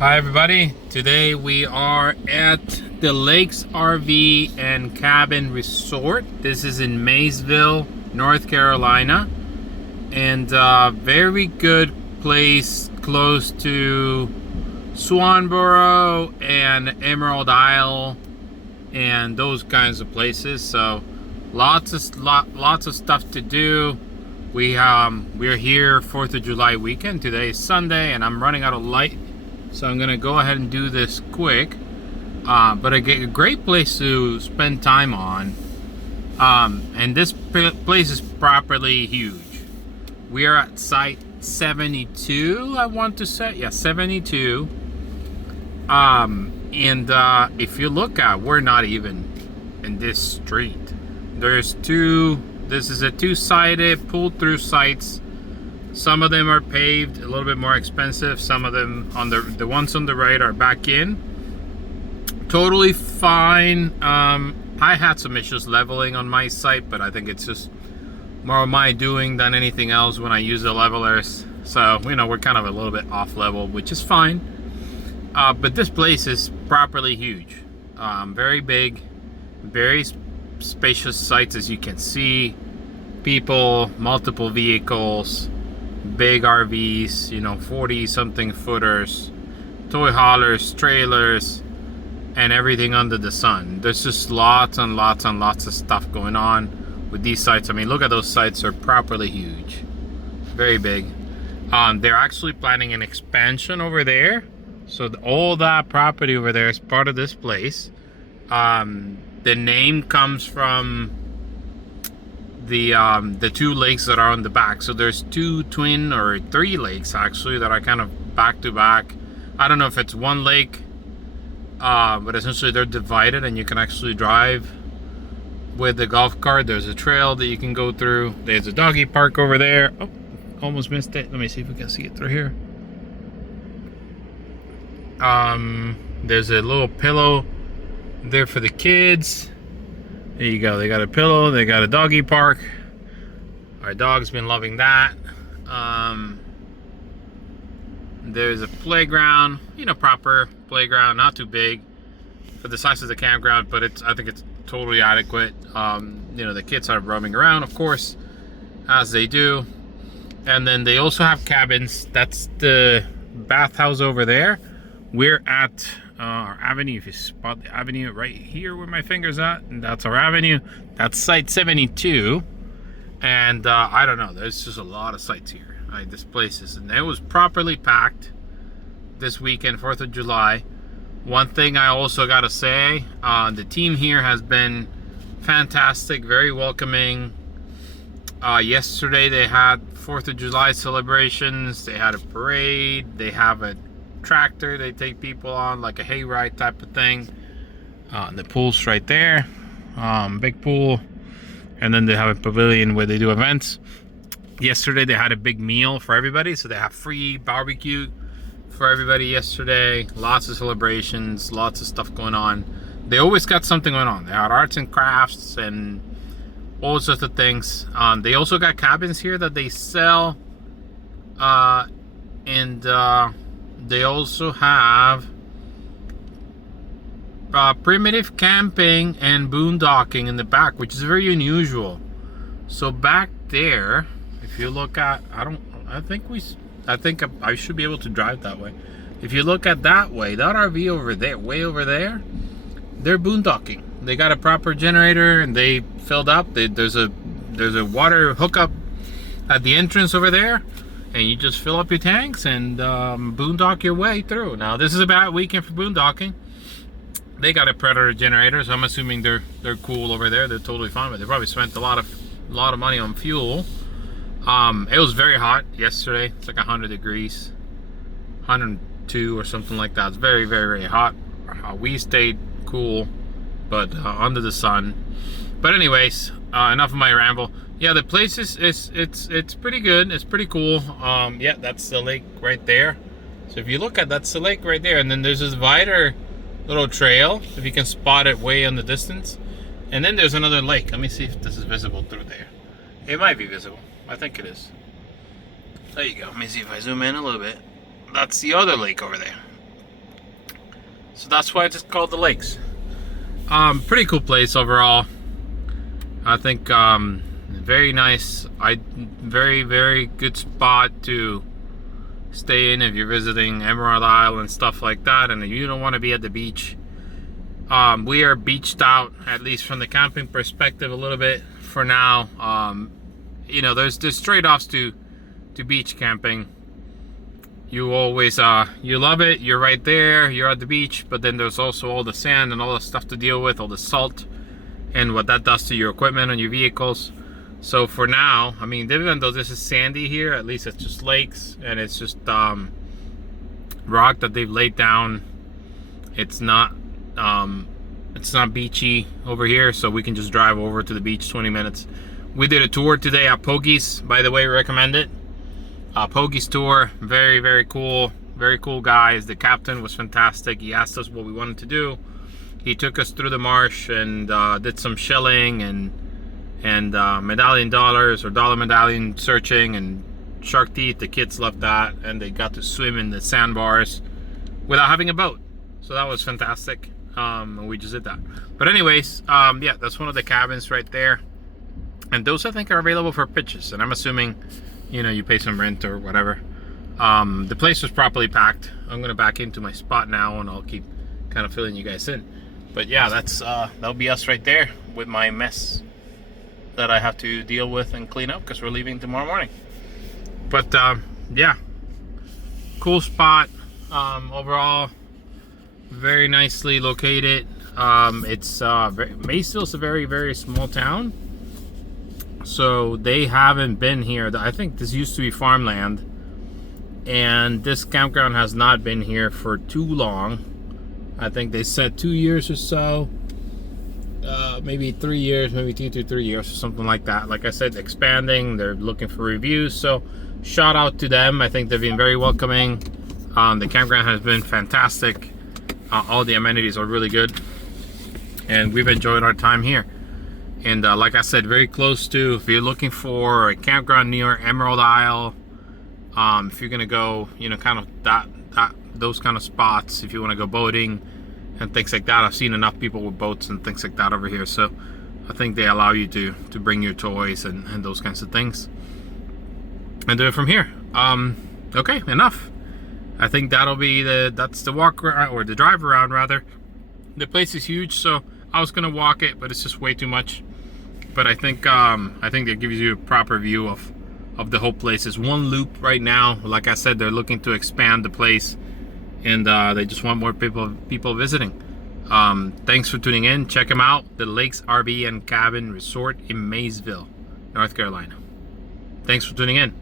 Hi everybody, today we are at the Lakes RV and Cabin Resort. This is in Maysville, North Carolina, and very good place close to Swanborough and Emerald Isle and those kinds of places. So lots of stuff to do. We're here 4th of July weekend. Today is Sunday and I'm running out of light, so I'm gonna go ahead and do this quick. But a great place to spend time on. And this place is properly huge. We are at site 72, I want to say. Yeah, 72. If you look at, we're not even in this street. This is a two-sided pull-through sites. Some of them are paved, a little bit more expensive. Some of them, on the ones on the right, are back in. Totally fine. I had some issues leveling on my site, but I think it's just more of my doing than anything else when I use the levelers. So, we're kind of a little bit off level, which is fine. But this place is properly huge. Very big, very spacious sites, as you can see. People, multiple vehicles, big RVs, 40 something footers, toy haulers, trailers, and everything under the sun. There's just lots and lots and lots of stuff going on with these sites. I mean, look at those sites, are properly huge, very big. They're actually planning an expansion over there, so all that property over there is part of this place. The name comes from the two lakes that are on the back. So there's two twin or three lakes actually that are kind of back to back. I don't know if it's one lake, but essentially they're divided and you can actually drive with the golf cart. There's a trail that you can go through. There's a doggy park over there. Oh, almost missed it. Let me see if we can see it through here. There's a little pillow there for the kids. There you go. They got a pillow. They got a doggy park. Our dog's been loving that. There's a playground, proper playground, not too big for the size of the campground, but I think it's totally adequate. The kids are roaming around, of course, as they do. And then they also have cabins. That's the bathhouse over there. We're at our avenue. If you spot the avenue right here where my finger's at, and that's our avenue. That's site 72. And I don't know, there's just a lot of sites here. This place is, and it was properly packed this weekend, 4th of July. One thing I also gotta say, the team here has been fantastic, very welcoming. Yesterday they had 4th of July celebrations. They had a parade. They have a tractor they take people on, like a hayride type of thing. The pool's right there, big pool, and then they have a pavilion where they do events. Yesterday they had a big meal for everybody, so they have free barbecue for everybody yesterday. Lots of celebrations, lots of stuff going on. They always got something going on. They had arts and crafts and all sorts of things. They also got cabins here that they sell, and they also have primitive camping and boondocking in the back, which is very unusual. So back there, if you look at, I think I should be able to drive that way. If you look at that way, that RV over there, way over there, they're boondocking. They got a proper generator and they filled up. There's a water hookup at the entrance over there. And you just fill up your tanks and boondock your way through. Now, this is a bad weekend for boondocking. They got a Predator generator, so I'm assuming they're cool over there. They're totally fine, but they probably spent a lot of money on fuel. It was very hot yesterday. It's like 100 degrees, 102 or something like that. It's very, very, very hot. We stayed cool, but under the sun. But anyways, enough of my ramble. Yeah, the place it's pretty good. It's pretty cool. Yeah, that's the lake right there. So if you look at, that's the lake right there, and then there's this wider little trail, if you can spot it way in the distance. And then there's another lake. Let me see if this is visible through there. It might be visible. I think it is. There you go. Let me see if I zoom in a little bit. That's the other lake over there. So that's why it's called the Lakes. Pretty cool place overall. I think very nice. Very good spot to stay in if you're visiting Emerald Isle and stuff like that, and if you don't want to be at the beach. We are beached out, at least from the camping perspective, a little bit for now. You know, there's trade-offs to beach camping. You always you love it, you're right there, you're at the beach, but then there's also all the sand and all the stuff to deal with, all the salt and what that does to your equipment and your vehicles. So for now, I mean, even though this is sandy here, at least it's just lakes and it's just rock that they've laid down. It's not beachy over here, so we can just drive over to the beach 20 minutes. We did a tour today at Poggy's, by the way, recommend it. Poggy's tour, very cool guys. The captain was fantastic. He asked us what we wanted to do. He took us through the marsh and did some shelling and medallion dollars or dollar medallion searching and shark teeth. The kids loved that, and they got to swim in the sandbars without having a boat. So that was fantastic. And we just did that. But anyways, yeah, that's one of the cabins right there. And those I think are available for pitches. And I'm assuming, you know, you pay some rent or whatever. The place was properly packed. I'm gonna back into my spot now, and I'll keep kind of filling you guys in. But yeah, that's that'll be us right there with my mess that I have to deal with and clean up because we're leaving tomorrow morning. But yeah, cool spot. Overall, very nicely located. It's Maysville's a very small town, so they haven't been here. I think this used to be farmland, and this campground has not been here for too long. I think they said 2 years or so, maybe 3 years, maybe 2 to 3 years or something like that. Like I said, expanding. They're looking for reviews, so shout out to them. I think they've been very welcoming. The campground has been fantastic. All the amenities are really good, and we've enjoyed our time here. And like I said, very close to, if you're looking for a campground near Emerald Isle, if you're gonna go, you know, kind of those kind of spots, if you want to go boating and things like that. I've seen enough people with boats and things like that over here, so I think they allow you to bring your toys and those kinds of things and do it from here. Okay, enough. I think that's the walk around, or the drive around rather. The place is huge, so I was gonna walk it, but it's just way too much. But I think that gives you a proper view of the whole place. It's one loop right now. Like I said, they're looking to expand the place, and they just want more people visiting. Thanks for tuning in. Check them out. The Lakes RV and Cabin Resort in Maysville, North Carolina. Thanks for tuning in.